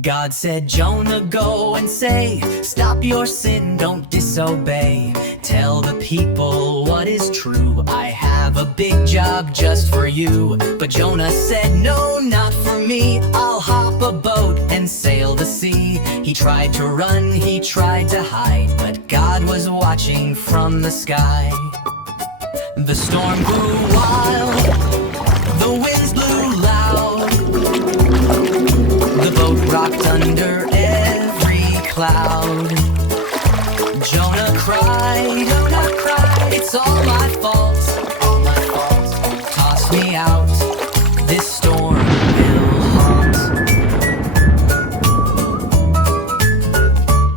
God said, Jonah, go and say, stop your sin, don't disobey. Tell the people what is true. I have a big job just for you. But Jonah said, no, not for me. I'll hop a boat and sail the sea. He tried to run, he tried to hide, but God was watching from the sky. The storm grew wild, the winds blew loud. The boat rocked under every cloud. Jonah cried, it's all my fault, Toss me out, this storm will haunt.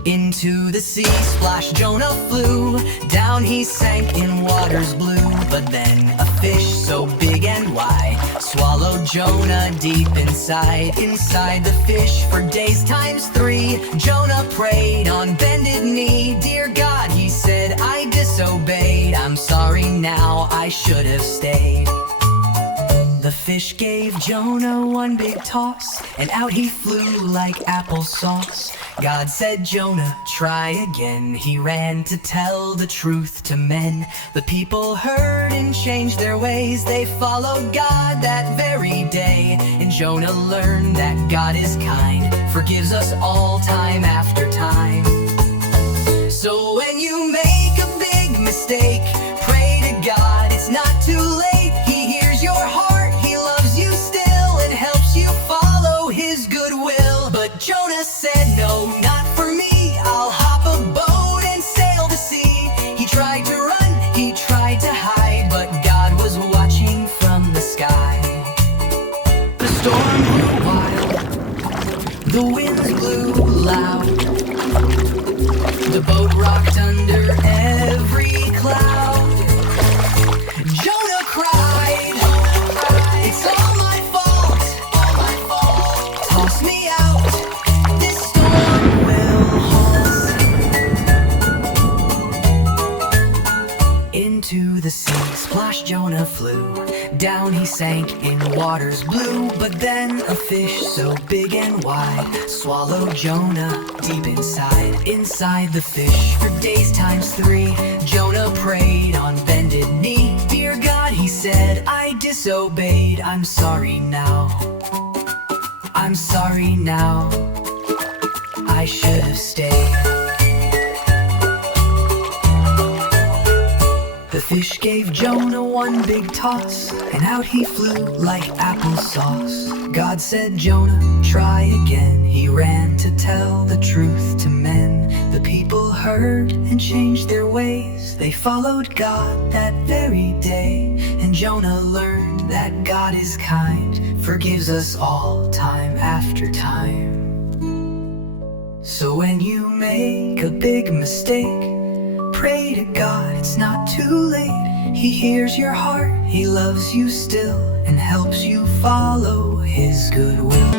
Into the sea, splash, Jonah flew. Down he sank in waters blue. But then a fish so big and wide swallowed Jonah deep inside. Inside the fish for days times 3, Jonah prayed on bended knee. Dear God, he said, I disobeyed. I'm sorry now, I should have stayed. The fish gave Jonah one big toss, and out he flew like applesauce. God said, Jonah, try again. He ran to tell the truth to men. The people heard and changed their ways. They followed God that very day. And Jonah learned that God is kind, forgives us all time after time. So when you make a big mistake, pray to God, it's not too late. He hears your heart, he loves you still, and helps you follow his goodwill. But Jonah said, no, not for me. I'll hop a boat and sail the sea. He tried to run, he tried to hide, but God was watching from the sky. The storm grew wild, the winds blew loud. The boat rocked under every cloud. Jonah cried, it's all my fault, Toss me out, this storm will haunt. Into the sea, splash, Jonah flew. Down he sank in waters blue. But then a fish so big and wide swallowed Jonah deep inside. Inside the fish for days times 3, Jonah prayed on bended knee. Dear God, he said, I disobeyed. I'm sorry now, I'm sorry now, I should have stayed. The fish gave Jonah one big toss, and out he flew like applesauce. God said, Jonah, try again. He ran to tell the truth to men. The people heard and changed their ways. They followed God that very day. And Jonah learned that God is kind, forgives us all time after time. So when you make a big mistake, pray to God, it's not too late. He hears your heart, he loves you still, and helps you follow his goodwill.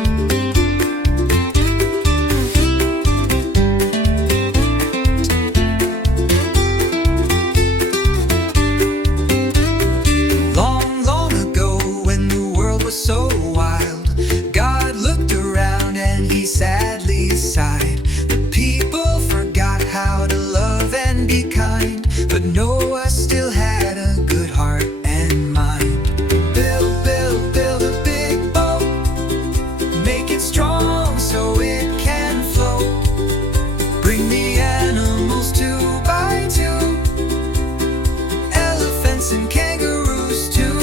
Long, long ago, when the world was so wild, God looked around and he sadly sighed. The people forgot how to love and be kind, but Noah still had a good heart and mind. Build, build, build a big boat, make it strong so it can float. Bring the animals 2 by 2, elephants and kangaroos too.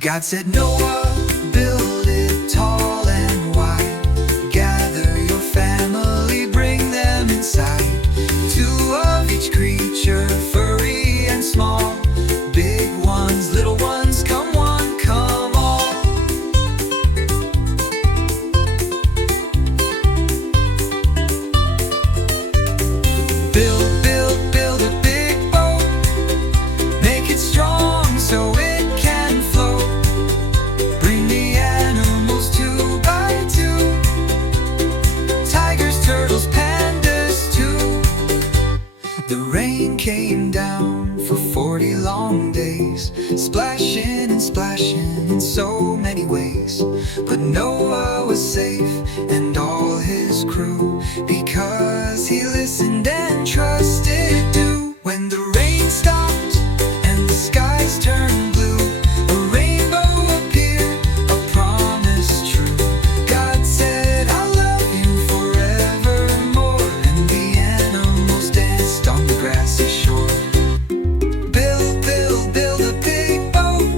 God said, Noah, build it tall and wide. Gather your family, bring them inside. 2 of each creature, furry and small. Big ones, little ones, come one, come all. Build, build, build a big boat, make it strong so it can float. flashing in so many ways. But Noah was safe and all his crew, because he listened and trusted too. When the rain stopped and the skies turned blue, a rainbow appeared, a promise true. God said, "I'll love you forevermore," and the animals danced on the grassy shore. Build a big boat.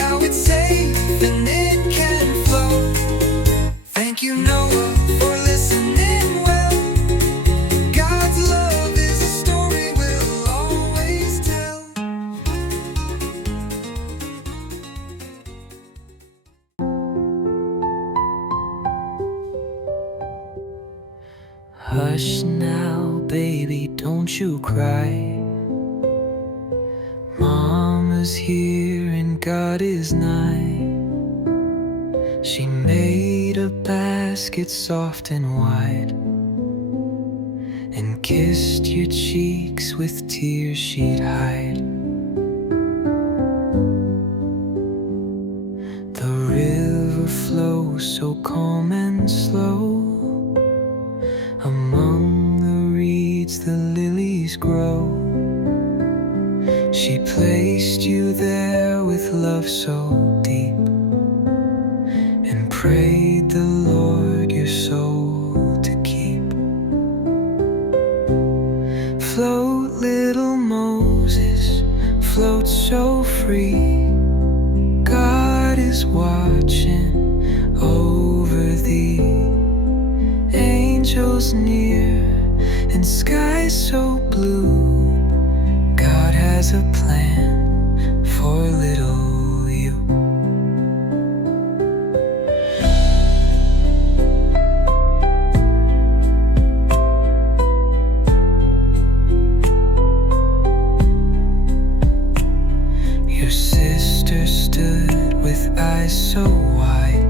Now it's safe and it can float. Thank you, Noah, for listening well. God's love is a story we'll always tell. Hush now, baby, don't you cry. Mama's here and God is nigh. She made a basket soft and wide, and kissed your cheeks with tears she'd hide. The river flows so calm and slow. Among the reeds the lilies grow. She placed you there with love so deep, and prayed the Lord your soul to keep. Float, little Moses, float so free. God is watching over thee. Angels near and skies so blue. God has a plan for little you. Your sister stood with eyes so wide.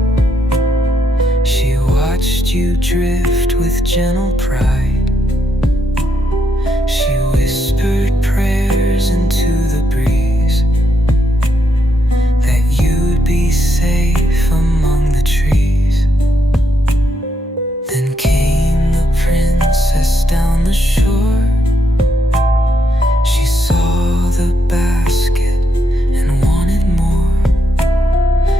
She watched you drift with gentle pride. She whispered prayers into the breeze, that you'd be safe among the trees. Then came the princess down the shore. She saw the basket and wanted more.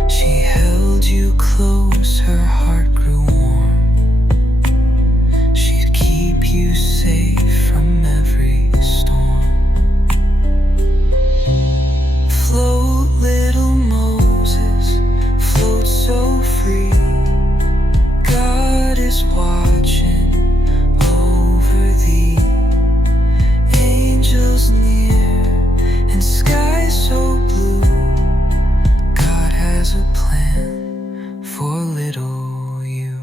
She held you close, her heart grew warm. She'd keep you safe from every storm. Float, little Moses, float so free. God is watching over thee. Angels near and skies so blue. God has a plan for little you.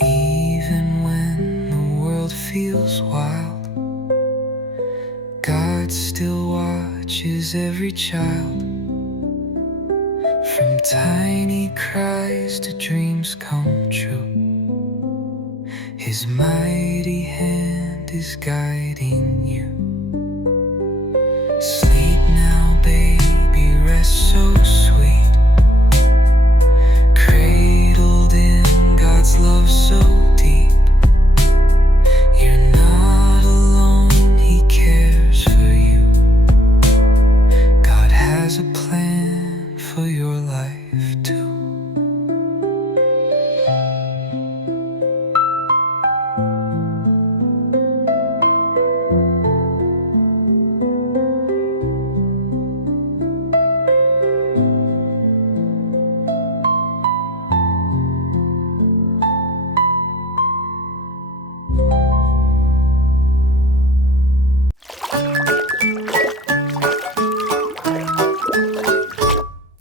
Even when the world feels wild, God still watches every child. From tiny cries to dreams come true, His mighty hand is guiding you. Sleep now, baby, rest so sweet, cradled in God's love so deep. You're not alone, He cares for you. God has a plan for your life too.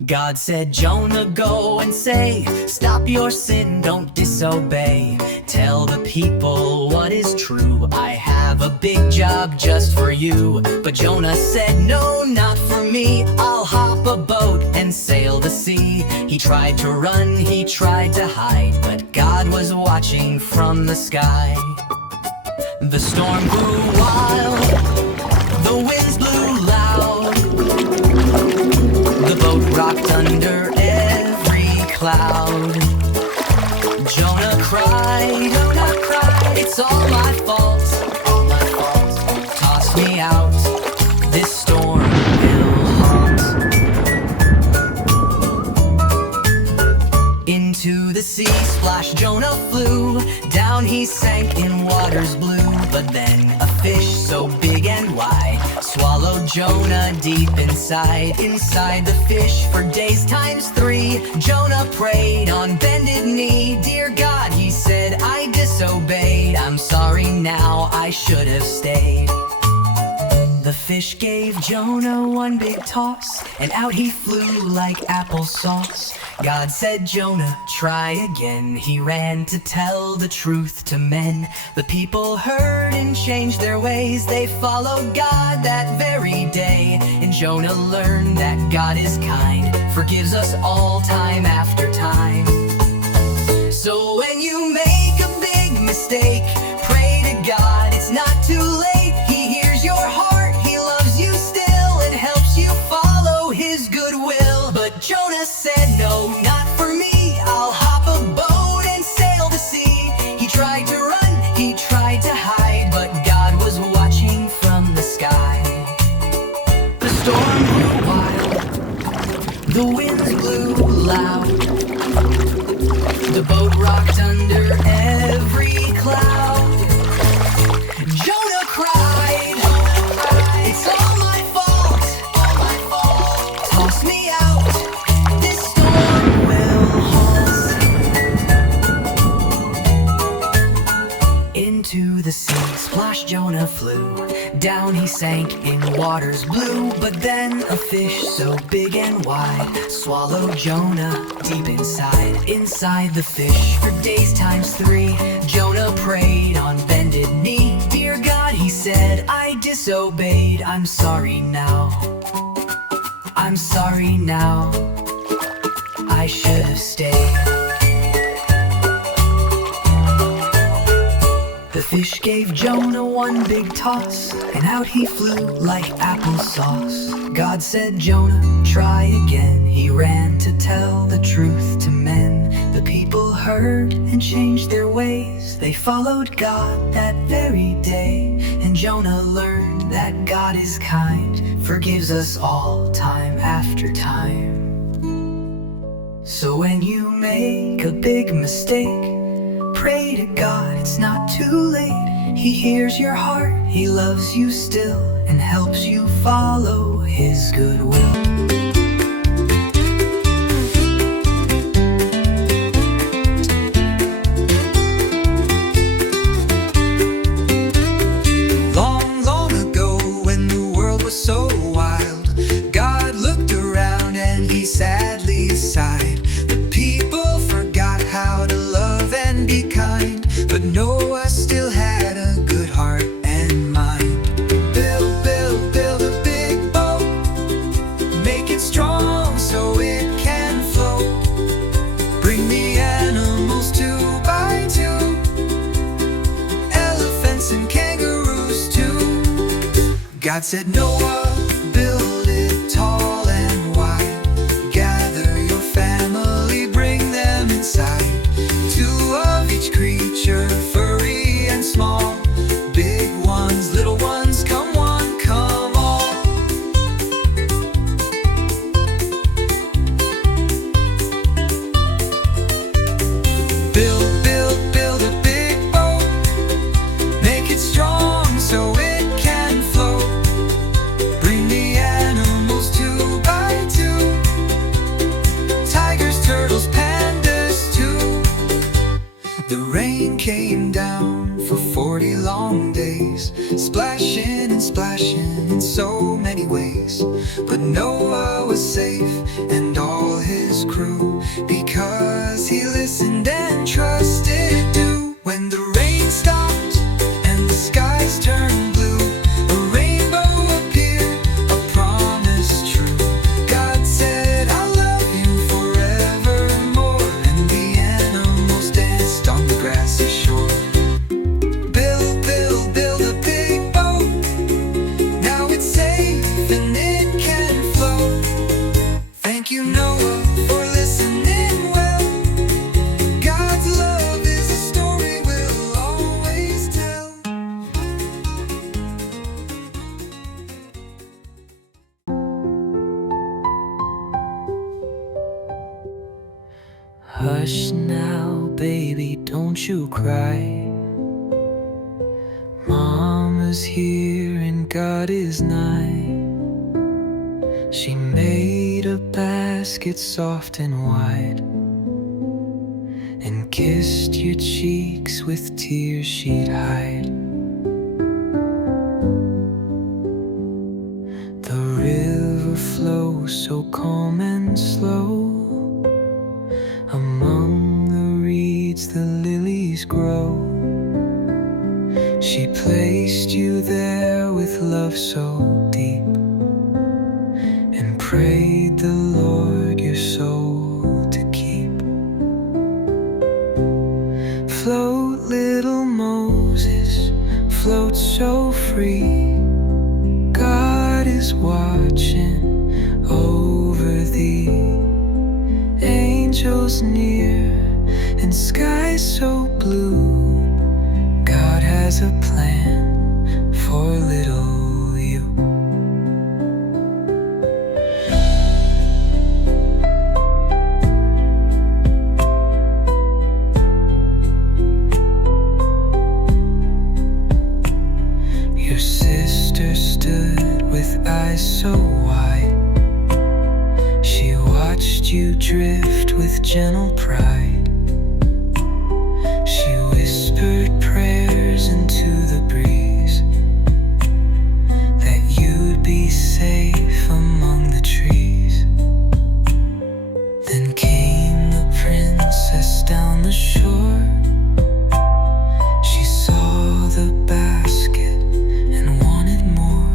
God said, Jonah, go and say, stop your sin, don't disobey. Tell the people what is true. I have have a big job just for you. But Jonah said, no, not for me. I'll hop a boat and sail the sea. He tried to run, he tried to hide, but God was watching from the sky. The storm grew wild, the winds blew loud, the boat rocked under every cloud. Jonah cried, it's all my fault, toss me out, this storm will haunt. Into the sea Splash Jonah flew, down he sank in waters blue. But then a fish so big and wide swallowed Jonah deep inside. Inside the fish for days times 3, Jonah prayed on bended knee. Dear God, he said, I disobeyed. I'm sorry now, I should have stayed. The fish gave Jonah one big toss, and out he flew like applesauce. God said, Jonah, try again. He ran to tell the truth to men. The people heard and changed their ways. They followed God that very day. And Jonah learned that God is kind, forgives us all time after time. So when you make a big mistake, pray to God, it's not too late. He hears your heart, he loves you still, and helps you follow his goodwill. But Jonah said, no, not for me. I'll hop a boat and sail the sea. He tried to run, he tried to hide, but God was watching from the sky. The storm grew wild, the winds blew loud, the boat rocked under every cloud. Jonah cried, it's all my fault, toss me out, this storm will haunt. Into the sea Splash Jonah flew, down he sank in waters blue. But then a fish so big and wide swallowed Jonah deep inside. Inside the fish for days times 3, Jonah prayed on bended knee. Dear God, he said, I disobeyed. I'm sorry now, I'm sorry now, I should have stayed. The fish gave Jonah one big toss, and out he flew like applesauce. God said, Jonah, try again. He ran to tell the truth to men. The people heard and changed their ways. They followed God that very day. And Jonah learned that God is kind, forgives us all time after time. So when you make a big mistake, pray to God, it's not too late. He hears your heart, he loves you still, and helps you follow his goodwill. Long, long ago, when the world was so wild, God looked around and he sadly sighed. The people forgot how to love and be kind, but Noah still had a good heart and mind. Build a big boat, make it strong so it can float. Bring the animals 2 by 2, elephants and kangaroos too. God said, Noah, build it tall and wide. Gather your family, bring them inside. 2 of each creature, furry and small. Big ones, little ones, come one, come all. Build a big boat, make it strong so it can float. Bring the animals 2 by 2, tigers, turtles, pandas too. The rain came down for 40 long days, splashing and splashing in so many ways. But Noah was safe and all his crew, because he listened and trusted too. When the rain stopped and the skies turned don't you cry. Mama's here and God is nigh. She made a basket soft and wide, and kissed your cheeks with tears she'd hide. The river flows so calm and slow. Among the reeds the lilies grow. She placed you there with love so deep, and prayed the Lord your soul to keep. Float, little Moses, float so free. God is watching over thee. Angels near and skies so blue. God has a plan for little you. Your sister stood with eyes so wide. She watched you drift with gentle pride. She whispered prayers into the breeze, that you'd be safe among the trees. Then came the princess down the shore. She saw the basket and wanted more.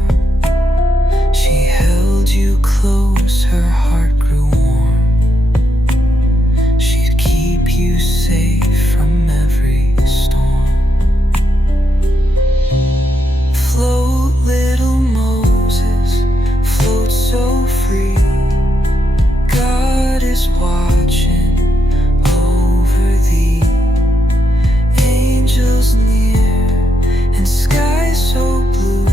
She held you close, her heart grew warm. She'd keep you safe from every storm. Float, little Moses, float so free. God is watching over thee. Angels near and skies so blue.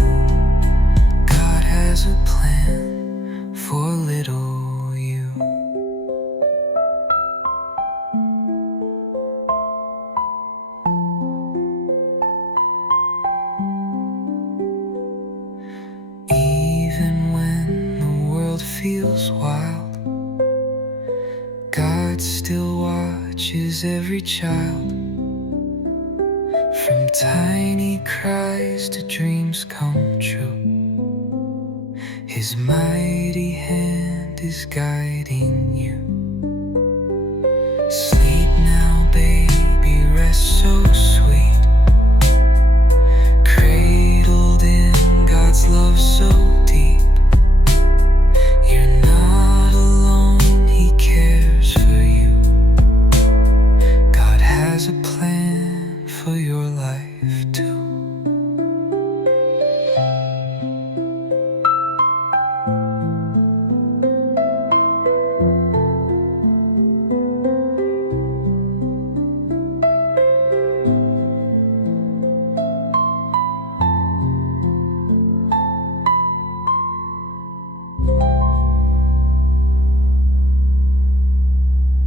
God has a plan for little you. Even when the world feels wild, God still watches every child. From tiny cries to dreams come true, His mighty hand is guiding you.